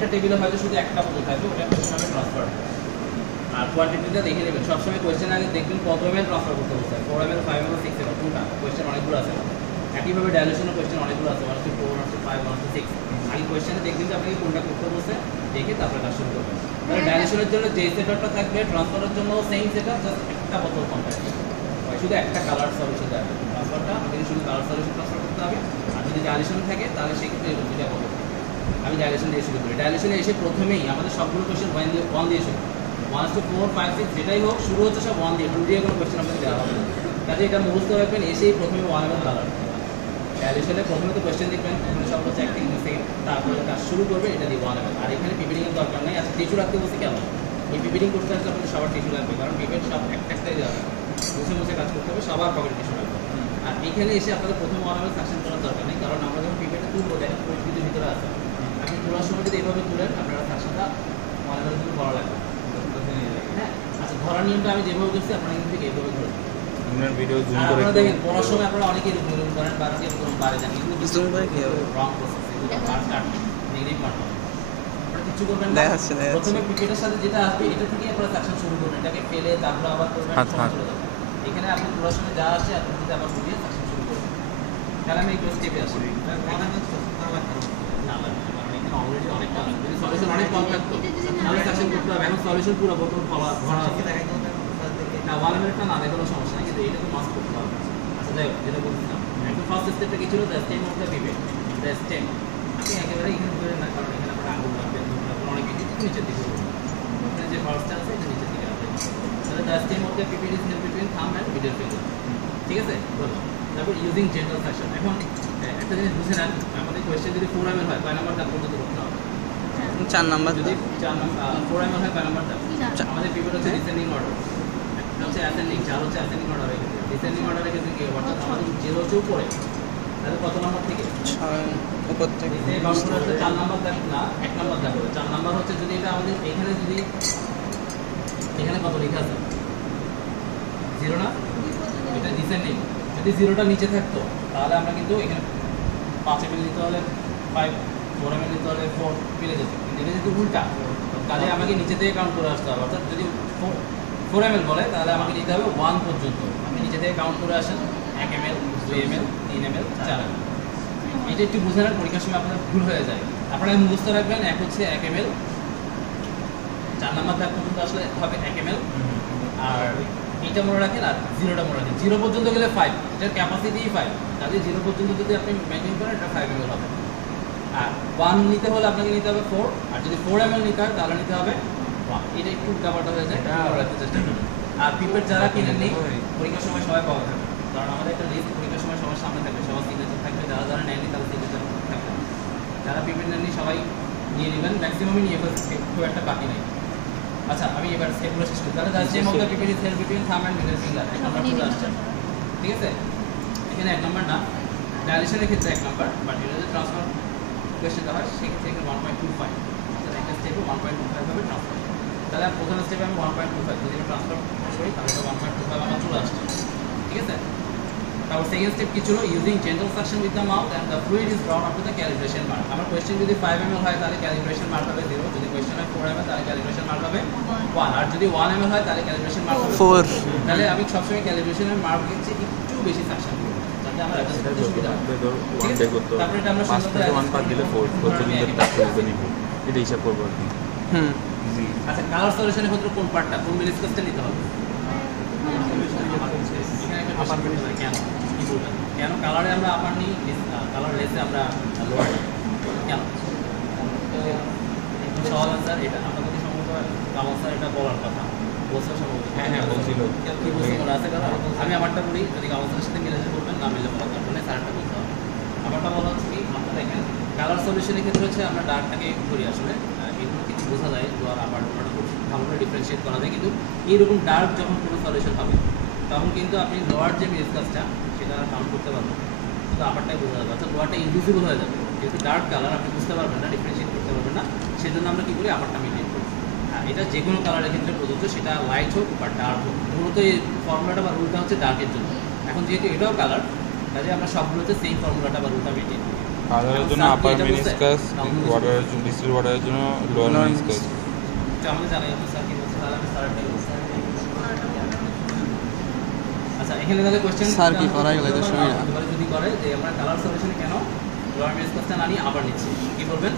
একটা টেবিলে হয়তো শুধু একটা বোতল থাকবে, ওটা কোশ্চেন হবে ট্রান্সফার। আর কোয়ান্টিটিটা দেখে নেবেন সবসময়, কোয়েশ্চেন আগে দেখবেন কত এমএল ট্রান্সফার করতে বলতে হয়, 4 ml 5 ml 6 ml কোনটা, কোয়েশ্চেন অনেকগুলো আছে। একইভাবে ডাইলুশনের কোয়েশ্চেন অনেকগুলো আছে, 1 to 4 1 to 5 1 to 6। আগে কোয়েশ্চেনে দেখবেন যে আপনাকে কোনটা করতে বলছে, দেখে তারপরে কাজ শুরু করবেন। তাহলে ডাইলুশনের জন্য যে সেটআপটা থাকবে, ট্রান্সফারের জন্য সেম সেটআপ, জাস্ট একটা বোতল কম থাকবে, শুধু একটা কালার সলিউশন থাকবে। ট্রান্সফারটা আমাদের শুধু কালার সলিউশন ট্রান্সফার করতে হবে। আর যদি ডাইলুশন থাকে তাহলে সেক্ষেত্রে এরকম দুইটা বোতল। আমি ডাইলুশন দিয়ে শুরু করি। ডাইলুশনে এসে প্রথমেই আমাদের সবগুলো কোয়েশ্চেন 1 দিয়ে শুরু, 1 to 4 5 6 যেটাই হোক শুরু হচ্ছে সব 1 দিয়ে, 2 দিয়ে কোনো কোয়েশ্চেন আপনাকে দেওয়া হবে না। কাজে এটা মুখস্থ রাখবেন, এসেই প্রথমে 1 ml কালার। ডাইলুশনে প্রথমে তো কোয়েশ্চেন দেখবেন, এখানে সব হচ্ছে 1 থেকে 2 সেকেন্ড, তারপরে কাজ শুরু করবে এটা দিয়ে 1 ml। আর এখানে পিপিটিং এর দরকার নেই। আচ্ছা টিস্যু রাখতে বলছি কেন? এই পিপিটিং করতে আসলে আপনাদের সবার টিস্যু লাগবে, কারণ পিপেট সব একটাই দেওয়া হবে, মুছে মুছে কাজ করতে হবে, সবার পকেটে টিস্যু লাগবে। আর এখানে এসে আপনাদের প্রথমে 1 ml সাকশন করার দরকার নেই, কারণ আমরা যখন পিপেটে তুলবো দেখেন পরিস্থিতির ভিতরে আছে, আপনি তোলার সময় যদি এইভাবে তুলেন আপনারা সাকশনটা 1 ml কিন্তু করা লাগবে। হ্যাঁ, আচ্ছা ধরার নিয়মটা আমি যেভাবে করছি আপনারা কিন্তু ঠিক এইভাবে ধরবেন। আপনার ভিডিও জুম করে আপনারা দেখেন পড়ার সময় আপনারা অনেকেই এরকম করেন, বা অনেকে এরকম পারে যান, কিন্তু জুম করে কি হবে? রং প্রসেস, এগুলো ফার্স্ট কাট নেগেটিভ মার্ক। আপনারা কিছু করবেন না, দেখাচ্ছে প্রথমে পিকেটের সাথে যেটা আসবে এটা থেকে আপনারা সাকশন শুরু করবেন, এটাকে ফেলে তারপর আবার করবেন, সময় চলে যাবে। এখানে আপনি পড়ার সময় যা আসে আপনি যদি আবার ঘুরিয়ে সাকশন শুরু করবেন। তাহলে আমি এই স্টেপে আসি না লাগবে, কারণ এখানে অলরেডি অনেকটা আছে। যদি সলিউশন অনেক কম থাকতো তাহলে সাকশন করতে হবে। এখন সলিউশন পুরো বোতল ভরা আছে না, 1 মিনিটটা না দেখলেও সমস্যা নেই, কিন্তু এটা তো মাস্ক করতে হবে। আচ্ছা যাই হোক, যেটা বলছিলাম একদম ফার্স্ট স্টেপটা কি ছিল? The stem of the pipette. The stem আপনি একেবারে এখানে ধরে না, কারণ এখানে আপনার আঙুল রাখবেন, অনেক কিছু নিচের দিকে ওখানে যে ফার্স্টটা আছে এটা নিচের দিকে রাখবেন। তাহলে the stem of the pipette is held between thumb and middle finger. ঠিক আছে, বলো। তারপর ইউজিং জেন্টাল সাকশন। এখন একটা জিনিস বুঝে নেন, আমাদের কোয়েশ্চেন যদি 4 ml হয়, 5 নাম্বার দাগ পর্যন্ত করতে হবে। 4 নাম্বার যদি 4 নাম্বার 4 ml হয়, 5 নাম্বার দাগ। আমাদের পিপেট হচ্ছে ডিসেন্ডিং অর্ডার, এটা হচ্ছে অ্যাসেন্ডিং, 4 হচ্ছে অ্যাসেন্ডিং অর্ডার রেখেছে। ডিসেন্ডিং অর্ডার রেখেছে কি, অর্থাৎ আমাদের 0 হচ্ছে উপরে, তাহলে কত নম্বর থেকে? 6 উপর থেকে। এই বাক্সটা হচ্ছে 4 নাম্বার দাগ না, 1 নাম্বার দাগ হবে। 4 নাম্বার হচ্ছে যদি এটা আমাদের এখানে যদি এখানে কত লেখা আছে 0 না, এটা ডিসেন্ডিং। যদি 0টা নিচে থাকতো তাহলে আমরা কিন্তু এখানে 5 ml নিতে হলে 5, 4 ml নিতে হলে 4 মিলে যেত। কিন্তু এটা যদি উল্টা, তাহলে আমাকে নিচে থেকে কাউন্ট করে আসতে হবে। অর্থাৎ যদি 4 ml বলে তাহলে আমাকে নিতে হবে 1 পর্যন্ত। আপনি নিচে থেকে কাউন্ট করে আসেন, 1 ml 2 ml 3 ml 4 ml। এটা একটু বুঝে নেন, পরীক্ষার সময় আপনার ভুল হয়ে যায়। আপনারা মুখস্থ রাখবেন, 1 হচ্ছে 1 ml, 4 নাম্বার দাগ পর্যন্ত আসলে হবে 1 ml। আর এইটা মনে রাখেন, আর 0টা মনে রাখেন। 0 পর্যন্ত গেলে 5, এটার ক্যাপাসিটি 5, তাহলে 0 পর্যন্ত যদি আপনি মেনটেন করেন এটা 5 ml হবে। আর 1 নিতে হলে আপনাকে নিতে হবে 4, আর যদি 4 ml নিতে হয় তাহলে নিতে হবে 1। এটা একটু উল্টাপাল্টা হয়ে যায়, মনে রাখতে চেষ্টা করবেন। আর পিপেট যারা কিনেননি পরীক্ষার সময় সবাই পাওয়া থাকবে, কারণ আমাদের একটা লিস্ট পরীক্ষার সময় সবার সামনে থাকবে, সবার সিগনেচার থাকবে। যারা যারা নেননি তাদের সিগনেচার থাকবে, যারা পিপেট নেননি সবাই নিয়ে নেবেন, ম্যাক্সিমামই নিয়ে ফেলছে, খুব একটা বাকি নেই। আচ্ছা আমি এবার স্টেপগুলো শেষ করি। তাহলে the stem of the pipette is held between thumb and middle finger. 1 number চলে আসছে, ঠিক আছে। এখানে 1 নাম্বার না, ডাইলেশনের ক্ষেত্রে 1 নাম্বার, বাট এটা যদি ট্রান্সফার কোয়েশ্চেনটা হয় সেক্ষেত্রে এখানে 1.25, অর্থাৎ একটা স্টেপে 1.25 হবে ট্রান্সফার। তাহলে প্রথম স্টেপে আমি 1.25 যদি আমি ট্রান্সফার করি তাহলে 1.25 আমার চলে আসছে, ঠিক আছে। তারপর সেকেন্ড স্টেপ কি ছিল? Using gentle suction with the mouth and the fluid is brought up to the calibration mark. আমার কোয়েশ্চেন যদি 5 ml হয় তাহলে ক্যালিব্রেশন মার্ক হবে 0, যদি কোয়েশ্চেন হয় 4 ml তাহলে ক্যালিব্রেশন মার্ক হবে 1, আর যদি 1 ml হয় তাহলে ক্যালিব্রেশন মার্ক হবে 4। তাহলে আমি সবসময় ক্যালিব্রেশনের মার্ক দিচ্ছি একটু বেশি সাকশন দিব, যাতে আমরা এটা করতে সুবিধা হয়। তারপরে এটা আমরা 5 থেকে 1 পার দিলে 4 প্রতিদিনের দাগ করে নিব, এটা হিসাব করব আর কি। আচ্ছা কালার সলিউশনের ক্ষেত্রে কোন পার্টটা, কোন মিলিস্কাসটা নিতে হবে? কেন কি বলবেন, কেন কালারে আমরা আপার নিই, কালার লেসে আমরা লোয়ার নিই কেন? সহজ আনসার এটা, আপনাদের সম্ভবত কামাল স্যার এটা বলার কথা বলছে সম্ভবত। হ্যাঁ বলছিল, কি বলছে মনে আছে? কারণ আমি আমারটা বলি, যদি কামাল স্যারের সাথে মিলে বলবেন, না মিলে বলার দরকার নেই, স্যারটা বলতে হবে। আমারটা বলা হচ্ছে কি, আপনারা দেখেন কালার সলিউশনের ক্ষেত্রে হচ্ছে আমরা ডার্কটাকে করি আসলে, এগুলো কিছু বোঝা যায়, আর আবার ওটা খুব ভালো করে ডিফারেন্সিয়েট করা যায়। কিন্তু এইরকম ডার্ক যখন কোনো সলিউশন হবে তখন কিন্তু আপনি লোয়ার যে মিসকাসটা সেটা কাউন্ট করতে পারবেন, কিন্তু আপারটাই বোঝা যাবে, অর্থাৎ লোয়ারটা ইনভিজিবল হয়ে যাবে, যেহেতু ডার্ক কালার আপনি বুঝতে পারবেন না, ডিফারেন্সিয়েট করতে পারবেন না, সেজন্য আমরা কী করি, আপারটা মেনটেন করি। এটা যে কোনো কালারের ক্ষেত্রে প্রযোজ্য, সেটা লাইট হোক বা ডার্ক হোক। মূলত এই ফর্মুলাটা বা রুলটা হচ্ছে ডার্কের জন্য। এখন যেহেতু এটাও কালার, কাজে আমরা সবগুলোতে সেম ফর্মুলাটা বা রুলটা মেনটেন করি। আদারের জন্য আপার মেনিসকাস, ওয়াটারের জন্য ডিস্টিল ওয়াটারের জন্য লোয়ার Lower মেনিসকাস। এটা আমাদের জানাই তো স্যার কি বলছে, তাহলে আমি স্যারটাই বলছি। আচ্ছা এখানে তাহলে কোশ্চেন স্যার কি করাই গেল এটা শুনি না। যদি করে যে আমরা কালার সলিউশনে কেন লোয়ার মেনিসকাসটা না নিয়ে আবার নিচ্ছি, কি বলবেন?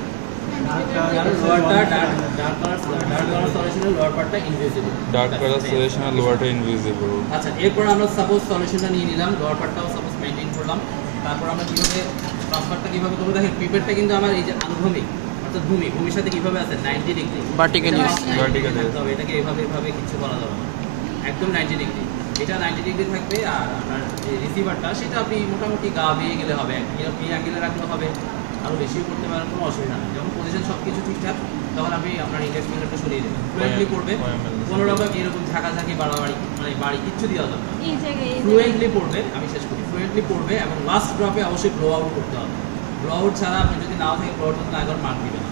লোয়ারটা ডার্ক কালার সলিউশনের লোয়ার পার্টটা ইনভিজিবল। ডার্ক কালার সলিউশনের লোয়ারটা ইনভিজিবল। আচ্ছা এরপর আমরা সাপোজ সলিউশনটা নিয়ে নিলাম, লোয়ার পার্টটাও সাপোজ মেইনটেইন করলাম। তারপর আমরা কিভাবে ট্রান্সফারটা কিভাবে করবো, দেখেন পিপেটটা কিন্তু আমার এই যে আনুভূমিক অর্থাৎ ভূমির সাথে কিভাবে আছে 90 ডিগ্রি Vertically আছে। Vertically আছে। তবে এটাকে এভাবে কিছু করা যাবে না, একদম 90 ডিগ্রি। এটা 90 ডিগ্রি থাকবে। আর আপনার যে রিসিভারটা সেটা আপনি মোটামুটি গা বেয়ে গেলে হবে, এই অ্যাঙ্গেলে রাখলে হবে, আরও বেশিও করতে পারেন, কোনো অসুবিধা নেই। যখন পজিশন সব কিছু ঠিকঠাক তখন আপনি আপনার ইন্ডেক্স ফিঙ্গারটা সরিয়ে দেবেন, ফ্লুয়েন্টলি পড়বে, কোনো রকম এরকম ঝাঁকাঝাঁকি বাড়াবাড়ি মানে বাড়ি কিচ্ছু দেওয়া যাবে না। ফ্লুয়েন্টলি পড়বে, আমি শেষ করি, ফ্লুয়েন্টলি পড়বে এবং লাস্ট ড্রপে অবশ্যই ব্লো আউট করতে হবে। ব্লো আউট ছাড়া আপনি যদি নাও থাকে ব্লো আউট না একবার মার্ক দিবেন,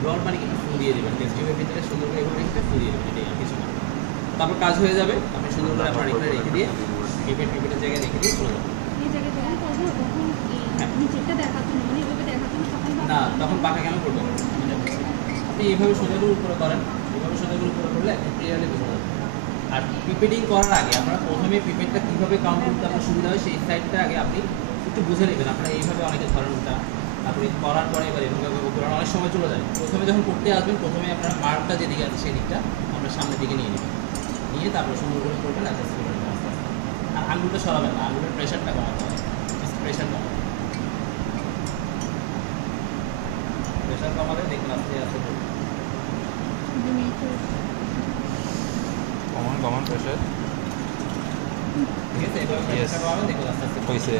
ব্লো আউট মানে কিন্তু ফু দিয়ে দেবেন, টেস্ট টিউবের ভিতরে সুন্দর করে এভাবে রেখে ফু দিয়ে দেবেন, এটাই আর কিছু না। তারপর কাজ হয়ে যাবে, আপনি সুন্দর করে আপনার এখানে রেখে দিয়ে পিপেটের জায়গায় রেখে দিয়ে চলে যাবেন। না তখন পাখা কেন করবেন, আপনি এইভাবে সোজাগুলো উপরে করেন, এইভাবে সোজাগুলো উপরে করলে একদম ক্লিয়ারলি বোঝা যাবে। আর পিপেটিং করার আগে আপনারা প্রথমে পিপেটটা কীভাবে কাউন্ট করতে আপনার সুবিধা হয় সেই সাইডটা আগে আপনি একটু বুঝে নেবেন। আপনারা এইভাবে অনেকে ধরেন ওটা, তারপরে করার পরে এবার এভাবে করার অনেক সময় চলে যায়। প্রথমে যখন করতে আসবেন প্রথমে আপনার মার্কটা যেদিকে আছে সেই দিকটা আপনার সামনের দিকে নিয়ে নেবেন, নিয়ে তারপরে সুন্দর করে করবেন, অ্যাডজাস্ট করে নেবেন আস্তে আস্তে। আর আঙুলটা সরাবেন না, আঙুলের প্রেশারটা কমাতে হবে, প্রেশার কমাতে, প্রেশার কমালে দেখবেন আস্তে আস্তে করবেন। কমন প্রেশার ঠিক আছে, এভাবে প্রেশারটা কমাবেন, দেখবেন আস্তে আস্তে হয়েছে।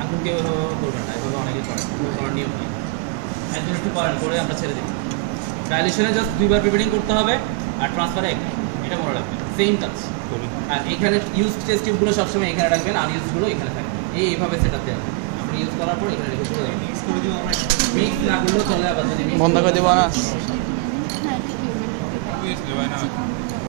আঙুলকে ওইভাবে করবেন না, এভাবে অনেকে করেন, করার নিয়ম নেই। একজন একটু করেন, করে আমরা ছেড়ে দিই। ডাইলেশনে জাস্ট 2 বার প্রিপেয়ারিং করতে হবে আর ট্রান্সফারে একবার, এটা মনে রাখবেন, সেম কাজ। করি। আর এখানে ইউজ টেস্ট টিউবগুলো সবসময় এখানে রাখবেন, আনইউজগুলো এখানে থাকবে, এইভাবে সেট আপ দেওয়া হবে। আপনি ইউজ করার পর এখানে রেখে চলে যাবেন। মিক্স না করলেও চলে, আবার যদি বন্ধ করে দেবো না। Obviously, why not?